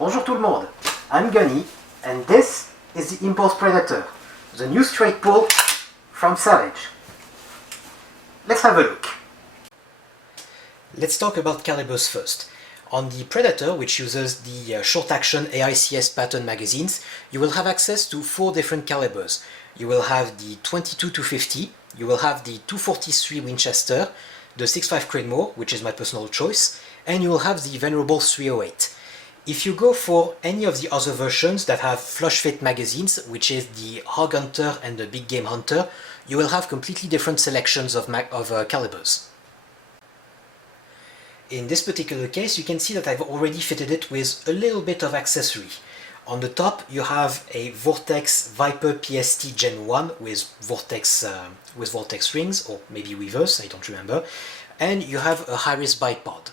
Bonjour tout le monde, I'm Gunny, and this is the Impulse Predator, the new straight pull from Savage. Let's have a look. Let's talk about calibers first. On the Predator, which uses the short-action AICS pattern magazines, you will have access to 4 different calibers. You will have the 22-50, you will have the 243 Winchester, the 6.5 Creedmoor, which is my personal choice, and you will have the venerable 308. If you go for any of the other versions that have flush-fit magazines, which is the Hog Hunter and the Big Game Hunter, you will have completely different selections of calibers. In this particular case, you can see that I've already fitted it with a little bit of accessory. On the top, you have a Vortex Viper PST Gen 1 with Vortex rings, or maybe reverse, I don't remember, and you have a high-risk bipod.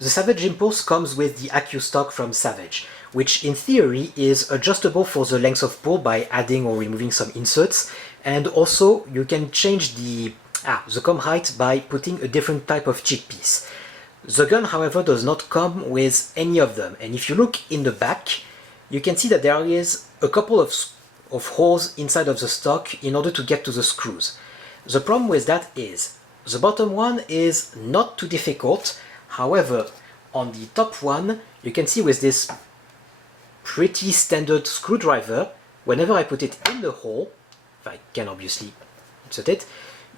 The Savage Impulse comes with the Accu stock from Savage, which in theory is adjustable for the length of pull by adding or removing some inserts, and also you can change the com height by putting a different type of cheek piece. The gun, however, does not come with any of them, and if you look in the back, you can see that there is a couple of holes inside of the stock in order to get to the screws. The problem with that is, the bottom one is not too difficult, however, on the top one, you can see with this pretty standard screwdriver, whenever I put it in the hole, if I can obviously insert it,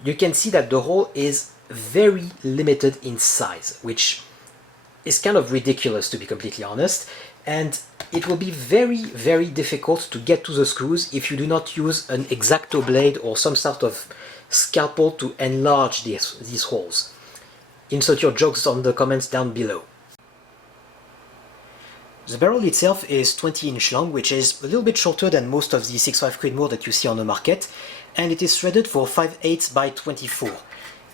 you can see that the hole is very limited in size, which is kind of ridiculous, to be completely honest, and it will be very difficult to get to the screws if you do not use an X-Acto blade or some sort of scalpel to enlarge these holes. Insert your jokes on the comments down below. The barrel itself is 20-inch long, which is a little bit shorter than most of the 6.5 Creedmoor that you see on the market, and it is threaded for 5/8 by 24.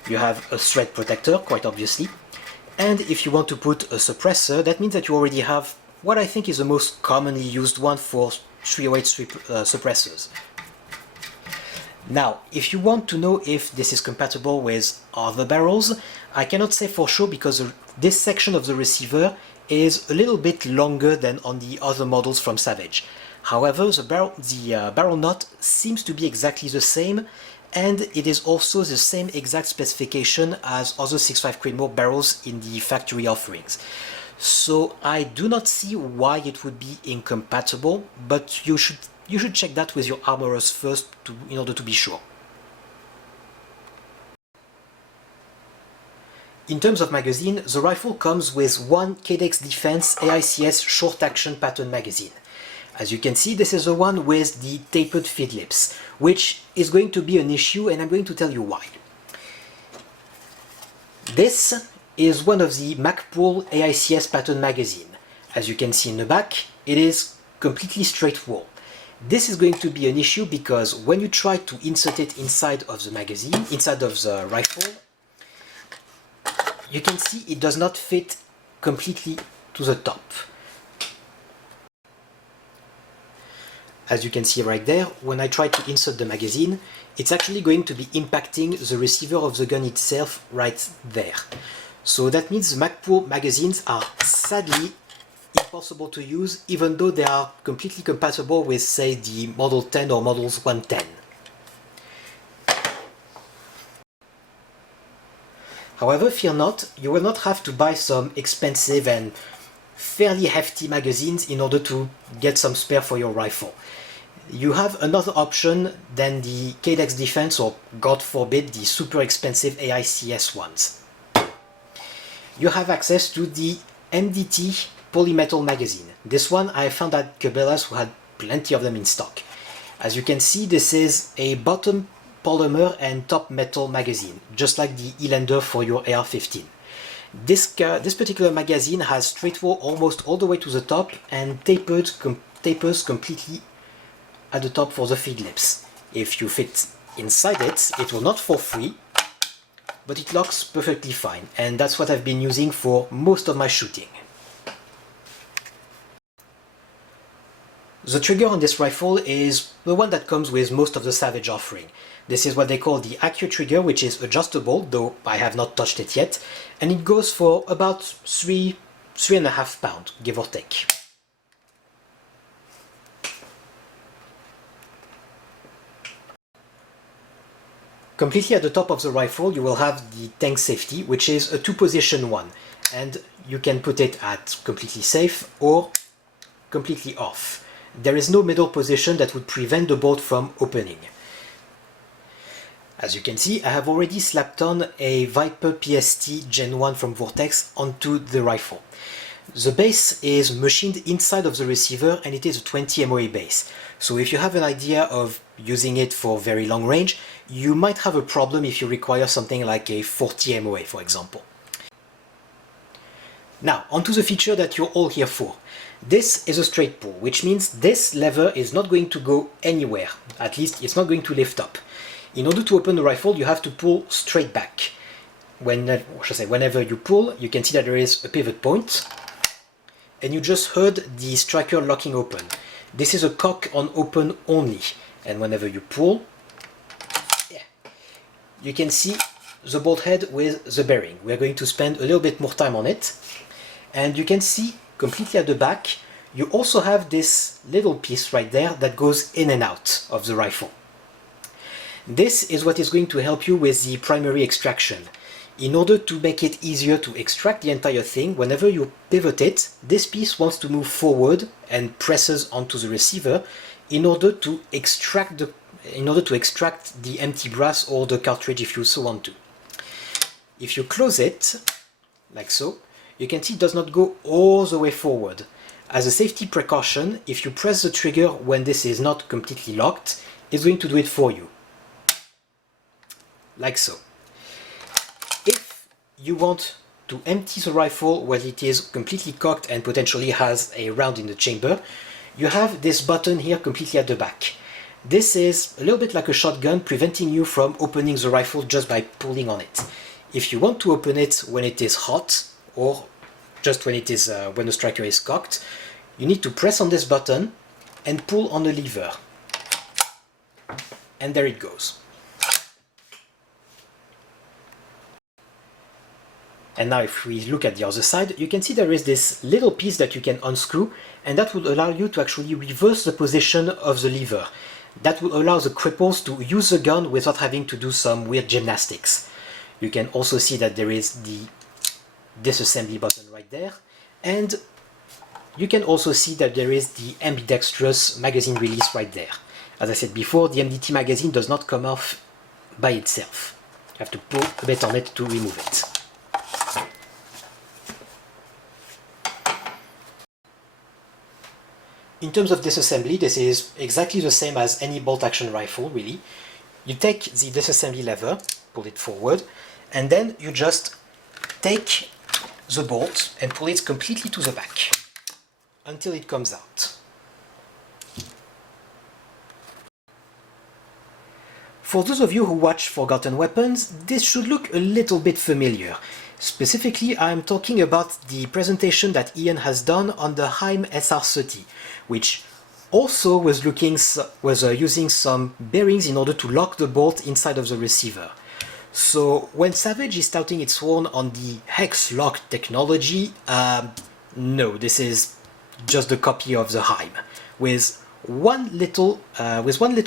You have a thread protector, quite obviously, and if you want to put a suppressor, that means that you already have what I think is the most commonly used one for 308 suppressors. Now, if you want to know if this is compatible with other barrels, I cannot say for sure because this section of the receiver is a little bit longer than on the other models from Savage. However, the barrel knot seems to be exactly the same, and it is also the same exact specification as other 6.5 Creedmoor barrels in the factory offerings. So I do not see why it would be incompatible, but you should check that with your armorers first in order to be sure. In terms of magazine, the rifle comes with one Cadex Defense AICS short-action pattern magazine. As you can see, this is the one with the tapered feed lips, which is going to be an issue, and I'm going to tell you why. This is one of the Magpul AICS pattern magazine. As you can see in the back, it is completely straight wall. This is going to be an issue because when you try to insert it inside of the magazine, inside of the rifle, you can see it does not fit completely to the top. As you can see right there, when I try to insert the magazine, it's actually going to be impacting the receiver of the gun itself right there. So that means the Magpul magazines are sadly impossible to use, even though they are completely compatible with, say, the Model 10 or Models 110. However, fear not, you will not have to buy some expensive and fairly hefty magazines in order to get some spare for your rifle. You have another option than the Cadex Defense, or God forbid, the super expensive AICS ones. You have access to the MDT Polymetal magazine. This one I found at Cabela's, who had plenty of them in stock. As you can see, this is a bottom polymer and top metal magazine, just like the Elander for your AR-15. This particular magazine has straight wall almost all the way to the top and tapers completely at the top for the feed lips. If you fit inside it, it will not fall free, but it locks perfectly fine, and that's what I've been using for most of my shooting. The trigger on this rifle is the one that comes with most of the Savage offering. This is what they call the Accu trigger, which is adjustable, though I have not touched it yet, and it goes for about 3 3.5 pounds, give or take. Completely at the top of the rifle you will have the tank safety, which is a 2-position one, and you can put it at completely safe or completely off. There is no middle position that would prevent the bolt from opening. As you can see, I have already slapped on a Viper PST Gen 1 from Vortex onto the rifle. The base is machined inside of the receiver and it is a 20 MOA base. So if you have an idea of using it for very long range, you might have a problem if you require something like a 40 MOA, for example. Now, onto the feature that you're all here for. This is a straight pull, which means this lever is not going to go anywhere. At least it's not going to lift up. In order to open the rifle, you have to pull straight back. Whenever you pull, you can see that there is a pivot point, and you just heard the striker locking open. This is a cock on open only, and whenever you pull, you can see the bolt head with the bearing. We're going to spend a little bit more time on it, and you can see completely at the back, you also have this little piece right there that goes in and out of the rifle. This is what is going to help you with the primary extraction. In order to make it easier to extract the entire thing, whenever you pivot it, this piece wants to move forward and presses onto the receiver in order to extract the empty brass or the cartridge if you so want to. If you close it, like so, you can see it does not go all the way forward. As a safety precaution, if you press the trigger when this is not completely locked, it's going to do it for you. Like so. If you want to empty the rifle when it is completely cocked and potentially has a round in the chamber, you have this button here completely at the back. This is a little bit like a shotgun, preventing you from opening the rifle just by pulling on it. If you want to open it when it is hot, or just when it is when the striker is cocked, you need to press on this button and pull on the lever. And there it goes. And now if we look at the other side, you can see there is this little piece that you can unscrew, and that would allow you to actually reverse the position of the lever. That will allow the cripples to use the gun without having to do some weird gymnastics. You can also see that there is the disassembly button right there, and you can also see that there is the ambidextrous magazine release right there. As I said before, the MDT magazine does not come off by itself. You have to pull a bit on it to remove it. In terms of disassembly, this is exactly the same as any bolt-action rifle, really. You take the disassembly lever, pull it forward, and then you just take the bolt and pull it completely to the back until it comes out. For those of you who watch Forgotten Weapons, this should look a little bit familiar. Specifically, I'm talking about the presentation that Ian has done on the Heim SR30, which also was using some bearings in order to lock the bolt inside of the receiver. So when Savage is touting its horn on the Hex Lock technology, no, this is just a copy of the Heim, with one little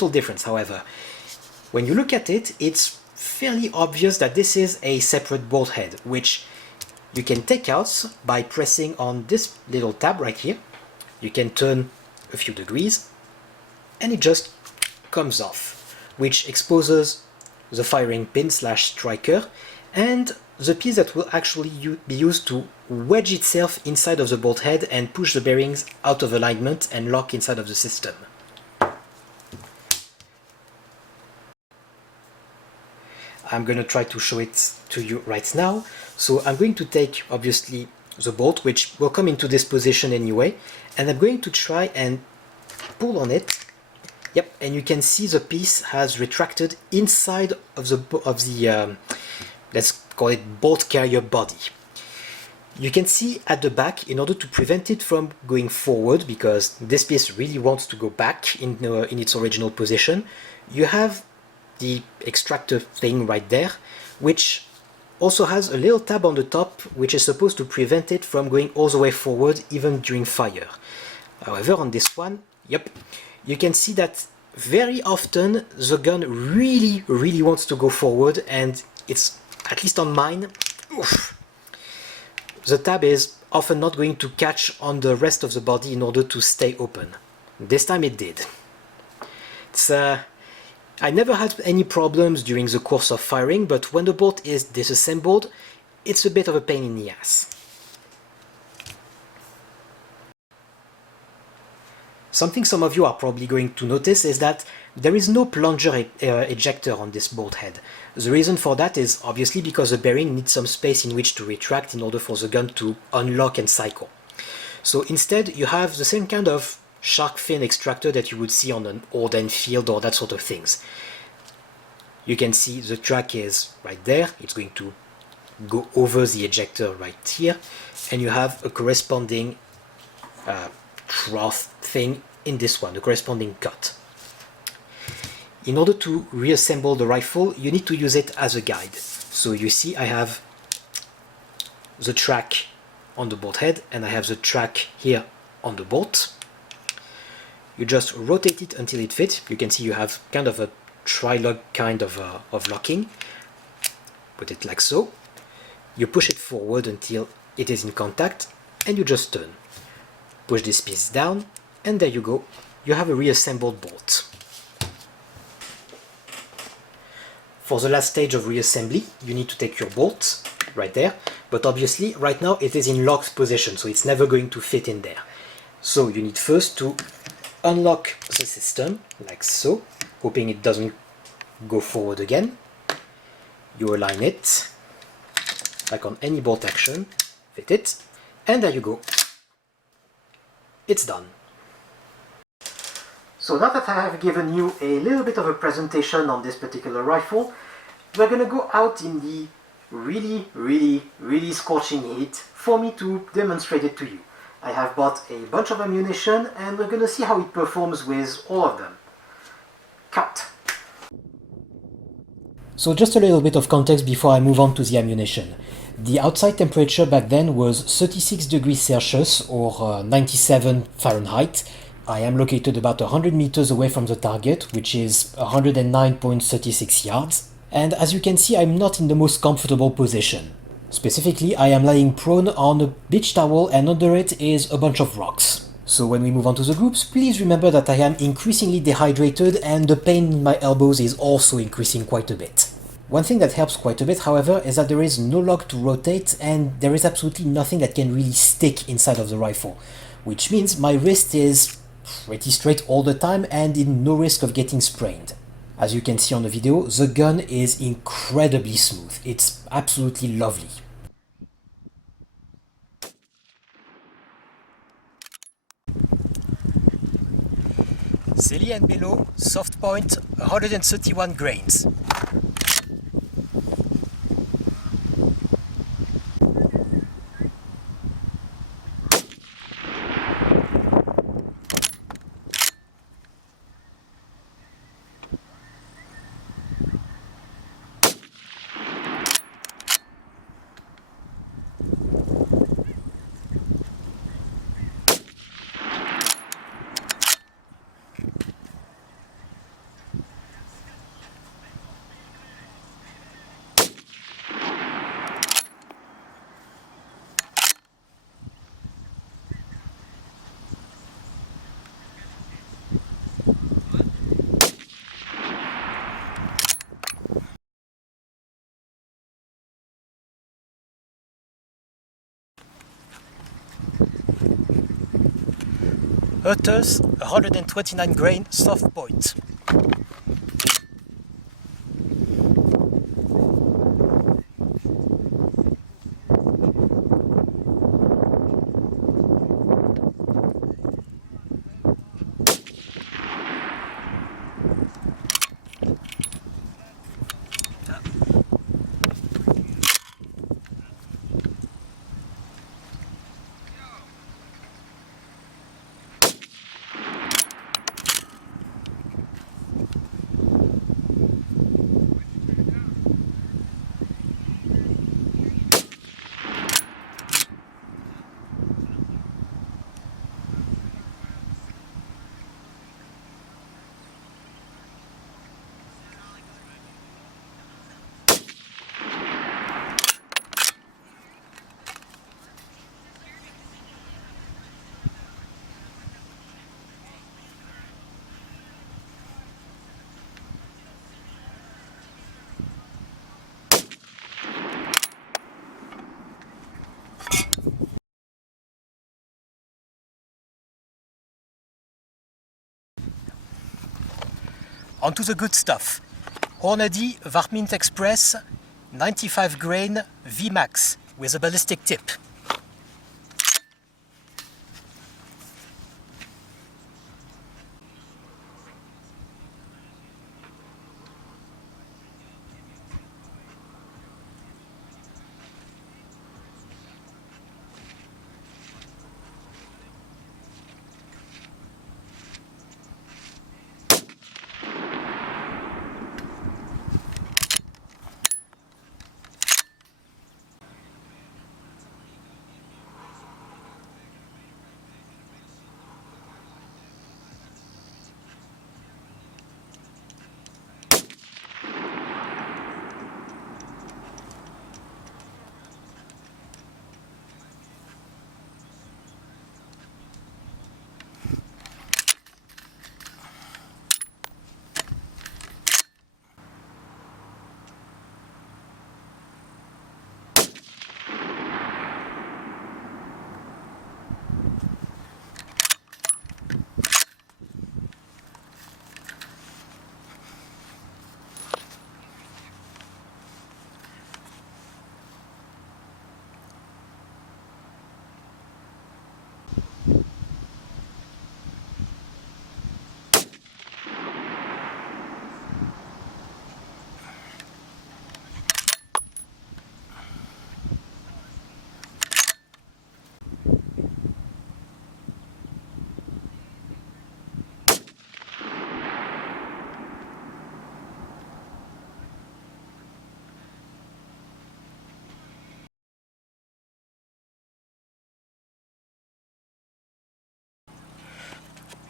difference, however. When you look at it, it's fairly obvious that this is a separate bolt head, which you can take out by pressing on this little tab right here. You can turn a few degrees and it just comes off, which exposes the firing pin / striker and the piece that will actually be used to wedge itself inside of the bolt head and push the bearings out of alignment and lock inside of the system. I'm going to try to show it to you right now. So I'm going to take, obviously, the bolt, which will come into this position anyway, and I'm going to try and pull on it. Yep, and you can see the piece has retracted inside of the let's call it bolt carrier body. You can see at the back, in order to prevent it from going forward, because this piece really wants to go back in its original position, you have the extractor thing right there, which also has a little tab on the top which is supposed to prevent it from going all the way forward even during fire. However, on this one, yep, you can see that very often the gun really wants to go forward, and it's, at least on mine, oof, the tab is often not going to catch on the rest of the body in order to stay open. This time it did. I never had any problems during the course of firing, but when the bolt is disassembled, it's a bit of a pain in the ass. Something some of you are probably going to notice is that there is no plunger ejector on this bolt head. The reason for that is obviously because the bearing needs some space in which to retract in order for the gun to unlock and cycle. So instead you have the same kind of shark fin extractor that you would see on an old Enfield or that sort of things. You can see the track is right there, it's going to go over the ejector right here, and you have a corresponding trough thing in this one, the corresponding cut. In order to reassemble the rifle, you need to use it as a guide. So you see I have the track on the bolt head and I have the track here on the bolt. You just rotate it until it fits. You can see you have kind of a tri-lock kind of locking. Put it like so. You push it forward until it is in contact and you just turn. Push this piece down and there you go. You have a reassembled bolt. For the last stage of reassembly, you need to take your bolt right there, but obviously right now it is in locked position, so it's never going to fit in there. So you need first to unlock the system like so, hoping it doesn't go forward again. You align it like on any bolt action, fit it, and there you go. It's done. So now that I have given you a little bit of a presentation on this particular rifle, we're going to go out in the really scorching heat for me to demonstrate it to you. I have bought a bunch of ammunition and we're going to see how it performs with all of them. Cut! So just a little bit of context before I move on to the ammunition. The outside temperature back then was 36 degrees Celsius or 97 Fahrenheit. I am located about 100 meters away from the target, which is 109.36 yards. And as you can see, I'm not in the most comfortable position. Specifically, I am lying prone on a beach towel and under it is a bunch of rocks. So when we move on to the groups, please remember that I am increasingly dehydrated and the pain in my elbows is also increasing quite a bit. One thing that helps quite a bit, however, is that there is no lock to rotate and there is absolutely nothing that can really stick inside of the rifle, which means my wrist is pretty straight all the time and in no risk of getting sprained. As you can see on the video, the gun is incredibly smooth. It's absolutely lovely. Celi and below, soft point, 131 grains. Hutters, 129 grain, soft point. onto the good stuff. Hornady Varmint Express 95 grain VMAX with a ballistic tip.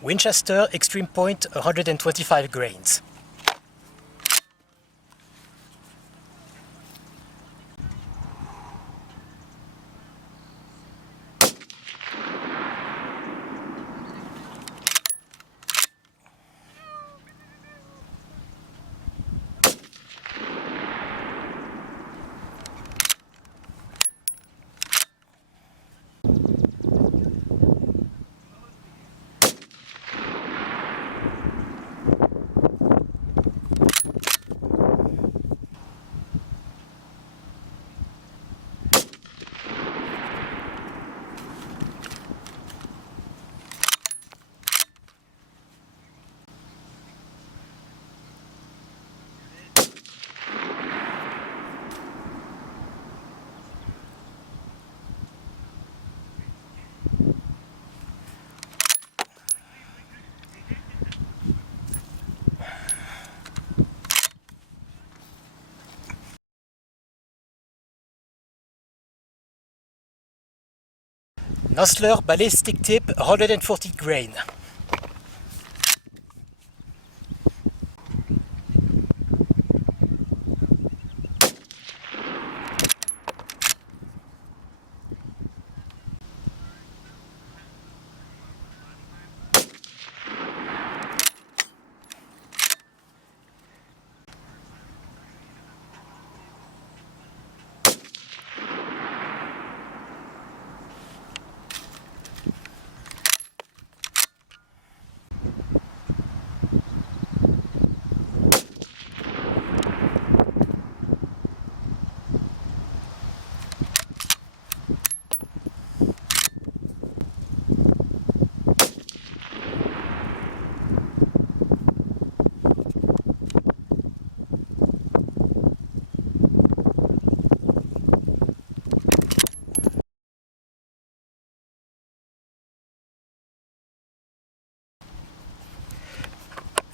Winchester Extreme Point 125 grains. Nosler ballistic tip 140 grain.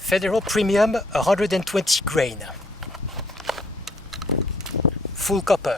Federal Premium 120 grain. Full copper.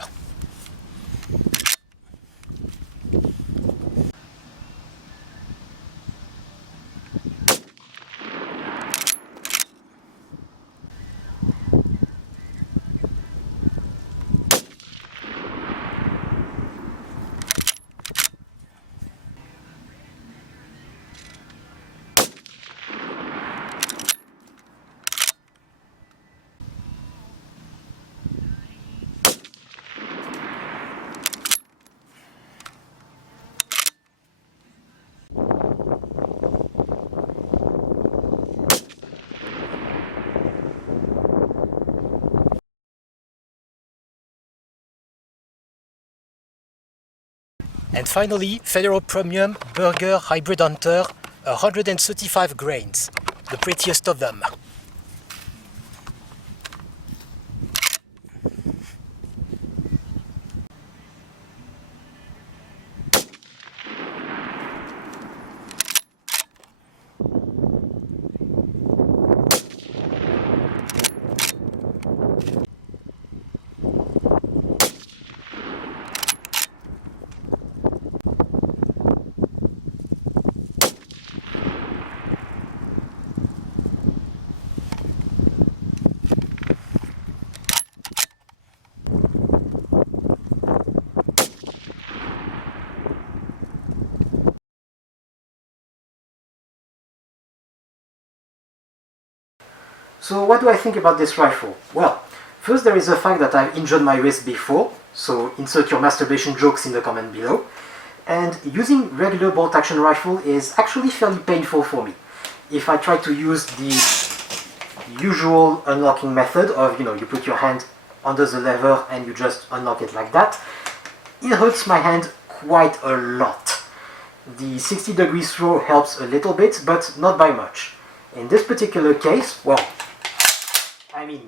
And finally, Federal Premium Burger Hybrid Hunter, 135 grains, the prettiest of them. So what do I think about this rifle? Well, first there is the fact that I've injured my wrist before, so insert your masturbation jokes in the comment below. And using regular bolt action rifle is actually fairly painful for me. If I try to use the usual unlocking method of, you put your hand under the lever and you just unlock it like that, it hurts my hand quite a lot. The 60-degree throw helps a little bit, but not by much. In this particular case, well, I mean,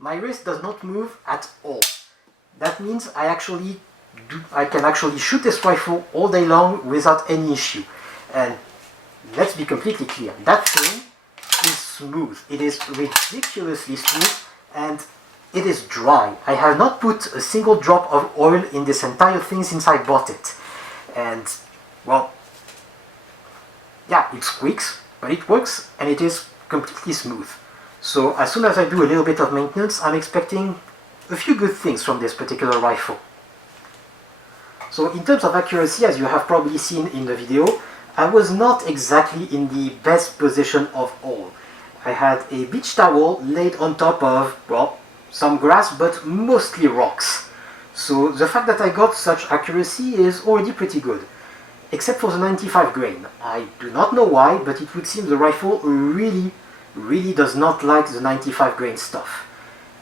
my wrist does not move at all. That means I can actually shoot this rifle all day long without any issue. And let's be completely clear, that thing is smooth. It is ridiculously smooth and it is dry. I have not put a single drop of oil in this entire thing since I bought it. And, well, yeah, it squeaks, but it works and it is completely smooth. So as soon as I do a little bit of maintenance, I'm expecting a few good things from this particular rifle. So in terms of accuracy, as you have probably seen in the video, I was not exactly in the best position of all. I had a beach towel laid on top of, well, some grass, but mostly rocks. So the fact that I got such accuracy is already pretty good. Except for the 95 grain. I do not know why, but it would seem the rifle really does not like the 95 grain stuff.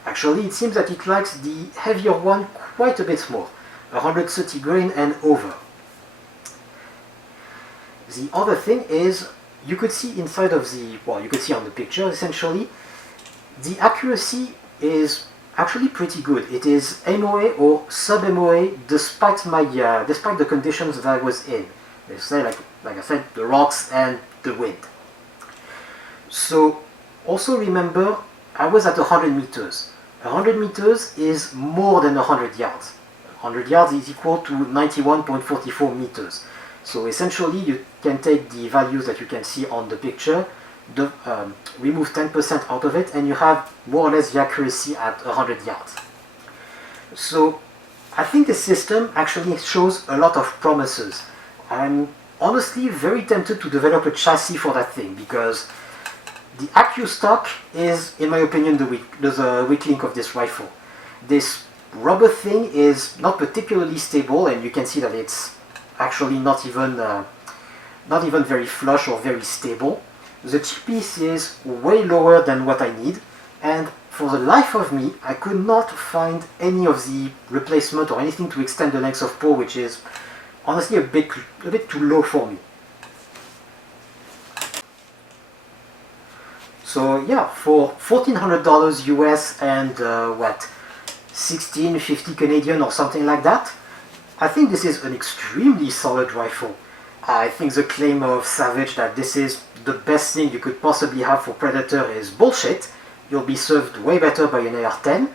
Actually, it seems that it likes the heavier one quite a bit more, 130 grain and over. The other thing is, you could see inside of the, well, you could see on the picture essentially, the accuracy is actually pretty good. It is MOA or sub-MOA despite the conditions that I was in. They say, like I said, the rocks and the wind. So also remember, I was at 100 meters. 100 meters is more than 100 yards. 100 yards is equal to 91.44 meters. So essentially you can take the values that you can see on the picture, remove 10% out of it, and you have more or less the accuracy at 100 yards. So I think the system actually shows a lot of promises. I'm honestly very tempted to develop a chassis for that thing, because the Accu stock is, in my opinion, the weak link of this rifle. This rubber thing is not particularly stable, and you can see that it's actually not even very flush or very stable. The chip piece is way lower than what I need, and for the life of me, I could not find any of the replacement or anything to extend the length of pole, which is honestly a bit too low for me. So yeah, for $1,400 US and what, $16.50 Canadian or something like that, I think this is an extremely solid rifle. I think the claim of Savage that this is the best thing you could possibly have for Predator is bullshit. You'll be served way better by an AR-10.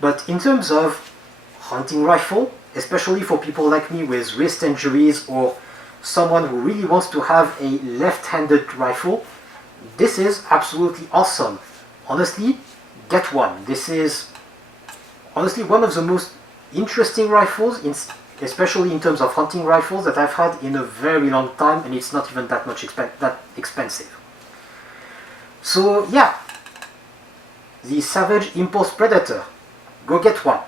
But in terms of hunting rifle, especially for people like me with wrist injuries or someone who really wants to have a left-handed rifle, this is absolutely awesome. Honestly, get one. This is honestly one of the most interesting rifles, especially in terms of hunting rifles, that I've had in a very long time, and it's not even that much that expensive. So yeah, the Savage Impulse Predator. Go get one.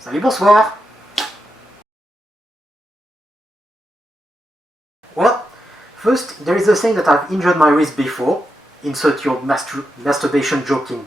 Salut, bonsoir. Well, first, there is a saying that I've injured my wrist before. Insert your masturbation joke in.